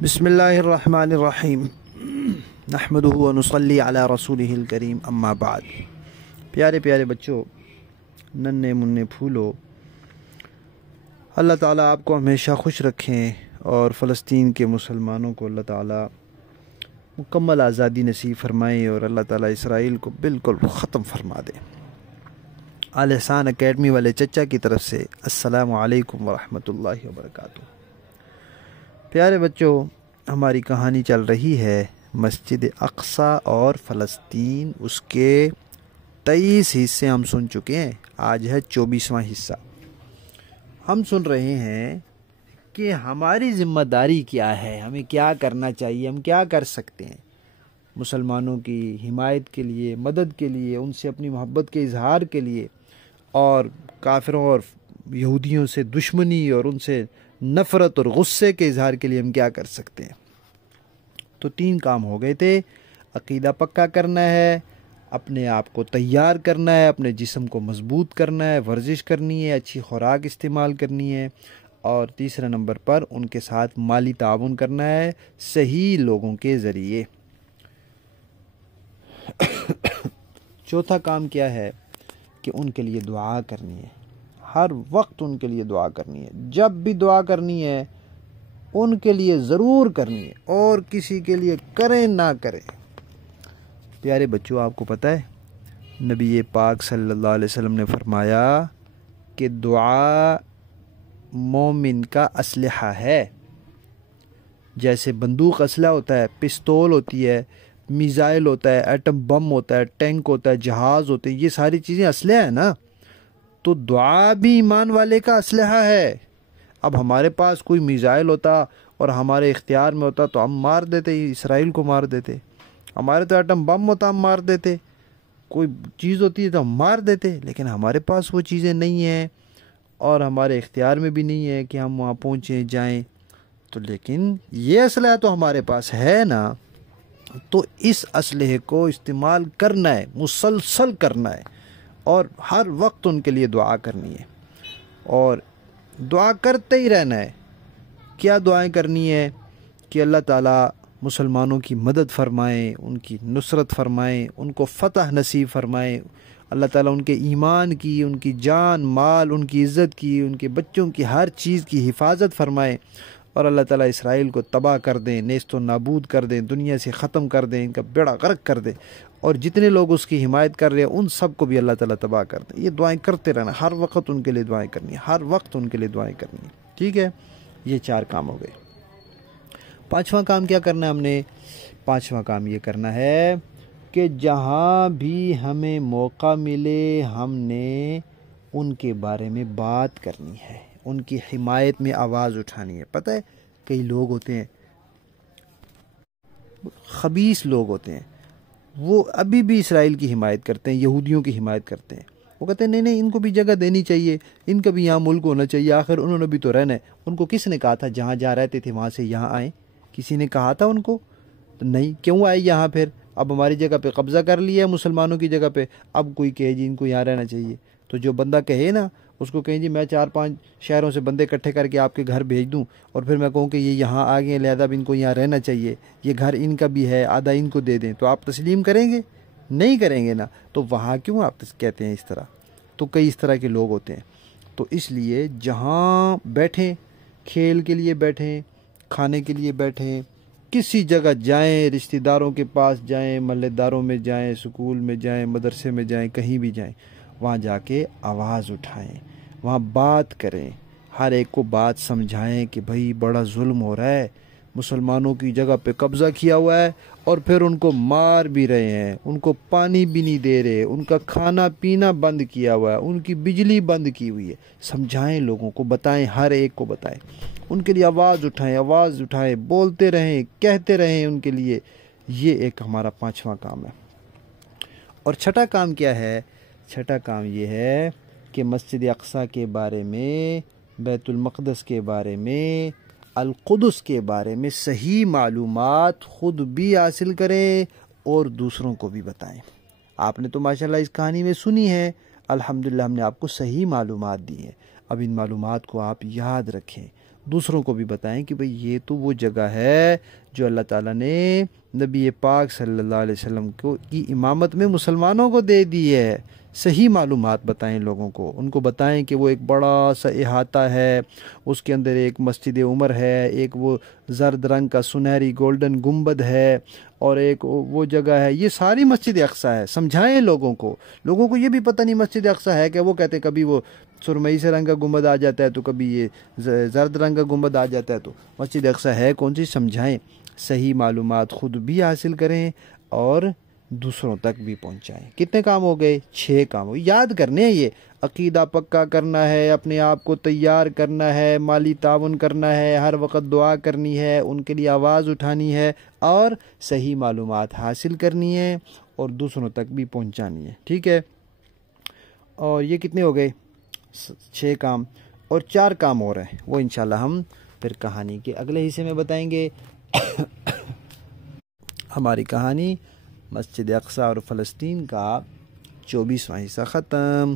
بسم اللہ الرحمن الرحیم نحمدہ و نصلی علی رسولہ الکریم اما بعد۔ پیارے پیارے بچوں، ننھے منھے پھولو، اللہ تعالیٰ آپ کو ہمیشہ خوش رکھیں اور فلسطین کے مسلمانوں کو اللہ تعالیٰ مکمل آزادی نصیب فرمائیں اور اللہ تعالیٰ اسرائیل کو بالکل ختم فرما دے۔ آل احسان اکیڈمی والے چچا کی طرف سے السلام علیکم ورحمۃ اللہ وبرکاتہ۔ پیارے بچوں، ہماری کہانی چل رہی ہے مسجد اقصیٰ اور فلسطین۔ اس کے 23 حصے ہم سن چکے ہیں، آج ہے 24واں حصہ۔ ہم سن رہے ہیں کہ ہماری ذمہ داری کیا ہے، ہمیں کیا کرنا چاہیے، ہم کیا کر سکتے ہیں مسلمانوں کی حمایت کے لیے، مدد کے لیے، ان سے اپنی محبت کے اظہار کے لیے، اور کافروں اور یہودیوں سے دشمنی اور ان سے نفرت اور غصے کے اظہار کے لیے ہم کیا کر سکتے ہیں۔ تو 3 کام ہو گئے تھے۔ عقیدہ پکا کرنا ہے، اپنے آپ کو تیار کرنا ہے، اپنے جسم کو مضبوط کرنا ہے، ورزش کرنی ہے، اچھی خوراک استعمال کرنی ہے، اور تیسرے نمبر پر ان کے ساتھ مالی تعاون کرنا ہے صحیح لوگوں کے ذریعے۔ چوتھا کام کیا ہے کہ ان کے لیے دعا کرنی ہے، ہر وقت ان کے لیے دعا کرنی ہے۔ جب بھی دعا کرنی ہے ان کے لیے ضرور کرنی ہے، اور کسی کے لیے کریں نہ کریں۔ پیارے بچوں، آپ کو پتہ ہے نبی پاک صلی اللہ علیہ وسلم نے فرمایا کہ دعا مومن کا اسلحہ ہے۔ جیسے بندوق اسلحہ ہوتا ہے، پستول ہوتی ہے، میزائل ہوتا ہے، ایٹم بم ہوتا ہے، ٹینک ہوتا ہے، جہاز ہوتے ہیں، یہ ساری چیزیں اسلحہ ہیں نا۔ تو دعا بھی ایمان والے کا اسلحہ ہے۔ اب ہمارے پاس کوئی میزائل ہوتا اور ہمارے اختیار میں ہوتا تو ہم مار دیتے، اسرائیل کو مار دیتے۔ ہمارے تو ایٹم بم ہوتا، ہم مار دیتے۔ کوئی چیز ہوتی ہے تو ہم مار دیتے، لیکن ہمارے پاس وہ چیزیں نہیں ہیں اور ہمارے اختیار میں بھی نہیں ہے کہ ہم وہاں پہنچیں جائیں۔ تو لیکن یہ اسلحہ تو ہمارے پاس ہے نا، تو اس اسلحے کو استعمال کرنا ہے، مسلسل کرنا ہے، اور ہر وقت ان کے لیے دعا کرنی ہے، اور دعا کرتے ہی رہنا ہے۔ کیا دعائیں کرنی ہے کہ اللہ تعالیٰ مسلمانوں کی مدد فرمائیں، ان کی نصرت فرمائیں، ان کو فتح نصیب فرمائیں، اللہ تعالیٰ ان کے ایمان کی، ان کی جان مال، ان کی عزت کی، ان کے بچوں کی ہر چیز کی حفاظت فرمائیں، اور اللہ تعالیٰ اسرائیل کو تباہ کر دیں، نیست و نابود کر دیں، دنیا سے ختم کر دیں، ان کا بیڑا غرق کر دیں، اور جتنے لوگ اس کی حمایت کر رہے ہیں ان سب کو بھی اللہ تعالیٰ تباہ کر دیں۔ یہ دعائیں کرتے رہنا، ہر وقت ان کے لیے دعائیں کرنی ہے، ہر وقت ان کے لیے دعائیں کرنی ہے، ٹھیک ہے؟ یہ 4 کام ہو گئے۔ 5واں کام کیا کرنا ہے ہم نے؟ 5واں کام یہ کرنا ہے کہ جہاں بھی ہمیں موقع ملے ہم نے ان کے بارے میں بات کرنی ہے، ان کی حمایت میں آواز اٹھانی ہے۔ پتہ ہے کئی لوگ ہوتے ہیں، خبیث لوگ ہوتے ہیں، وہ ابھی بھی اسرائیل کی حمایت کرتے ہیں، یہودیوں کی حمایت کرتے ہیں۔ وہ کہتے ہیں نہیں نہیں، ان کو بھی جگہ دینی چاہیے، ان کا بھی یہاں ملک ہونا چاہیے، آخر انہوں نے بھی تو رہنا ہے۔ ان کو کس نے کہا تھا جہاں جہاں رہتے تھے وہاں سے یہاں آئیں؟ کسی نے کہا تھا ان کو؟ نہیں، کیوں آئے یہاں پھر؟ اب ہماری جگہ پہ قبضہ کر لیا ہے مسلمانوں کی جگہ پہ، اب کوئی کہے جی ان کو یہاں رہنا چاہیے، تو جو بندہ کہے نا اس کو کہیں جی میں 4-5 شہروں سے بندے اکٹھے کر کے آپ کے گھر بھیج دوں، اور پھر میں کہوں کہ یہ یہاں آ گئے لہذا اب ان کو یہاں رہنا چاہیے، یہ گھر ان کا بھی ہے، آدھا ان کو دے دیں، تو آپ تسلیم کریں گے؟ نہیں کریں گے نا۔ تو وہاں کیوں آپ کہتے ہیں اس طرح؟ تو کئی اس طرح کے لوگ ہوتے ہیں۔ تو اس لیے جہاں بیٹھیں، کھیل کے لیے بیٹھیں، کھانے کے لیے بیٹھیں، کسی جگہ جائیں، رشتہ داروں کے پاس جائیں، محلے داروں میں جائیں، سکول میں جائیں، مدرسے میں جائیں، کہیں بھی جائیں، وہاں جا کے آواز اٹھائیں، وہاں بات کریں، ہر ایک کو بات سمجھائیں کہ بھائی بڑا ظلم ہو رہا ہے، مسلمانوں کی جگہ پہ قبضہ کیا ہوا ہے، اور پھر ان کو مار بھی رہے ہیں، ان کو پانی بھی نہیں دے رہے، ان کا کھانا پینا بند کیا ہوا ہے، ان کی بجلی بند کی ہوئی ہے۔ سمجھائیں، لوگوں کو بتائیں، ہر ایک کو بتائیں، ان کے لیے آواز اٹھائیں، بولتے رہیں، کہتے رہیں ان کے لیے۔ یہ ایک ہمارا 5واں کام ہے۔ اور 6ٹھا کام کیا ہے؟ 6ٹھا کام یہ ہے کہ مسجد اقصیٰ کے بارے میں، بیت المقدس کے بارے میں، القدس کے بارے میں صحیح معلومات خود بھی حاصل کریں اور دوسروں کو بھی بتائیں۔ آپ نے تو ماشاءاللہ اس کہانی میں سنی ہے، الحمدللہ ہم نے آپ کو صحیح معلومات دی ہیں۔ اب ان معلومات کو آپ یاد رکھیں، دوسروں کو بھی بتائیں کہ بھئی یہ تو وہ جگہ ہے جو اللہ تعالیٰ نے نبی پاک صلی اللہ علیہ وسلم کی امامت میں مسلمانوں کو دے دی ہے۔ صحیح معلومات بتائیں لوگوں کو، ان کو بتائیں کہ وہ ایک بڑا سا احاطہ ہے، اس کے اندر ایک مسجد عمر ہے، ایک وہ زرد رنگ کا سنہری گولڈن گنبد ہے، اور ایک وہ جگہ ہے، یہ ساری مسجد اقصیٰ ہے۔ سمجھائیں لوگوں کو یہ بھی پتہ نہیں مسجد اقصیٰ ہے کہ وہ کہتے ہیں کبھی وہ سرمئی سے رنگ کا گنبد آ جاتا ہے تو کبھی یہ زرد رنگ کا گنبد آ جاتا ہے، تو مسجد اقصیٰ ہے کون سی؟ سمجھائیں، صحیح معلومات خود بھی حاصل کریں اور دوسروں تک بھی پہنچائیں۔ کتنے کام ہو گئے؟ 6 کام ہو، یاد کرنے ہیں یہ۔ عقیدہ پکا کرنا ہے، اپنے آپ کو تیار کرنا ہے، مالی تعاون کرنا ہے، ہر وقت دعا کرنی ہے، ان کے لیے آواز اٹھانی ہے، اور صحیح معلومات حاصل کرنی ہے اور دوسروں تک بھی پہنچانی ہے۔ ٹھیک ہے، اور یہ کتنے ہو گئے؟ 6 کام، اور 4 کام اور ہیں، وہ انشاءاللہ ہم پھر کہانی کے اگلے حصے میں بتائیں گے۔ ہماری کہانی مسجد اقصیٰ اور فلسطین کا 24واں حصہ ختم۔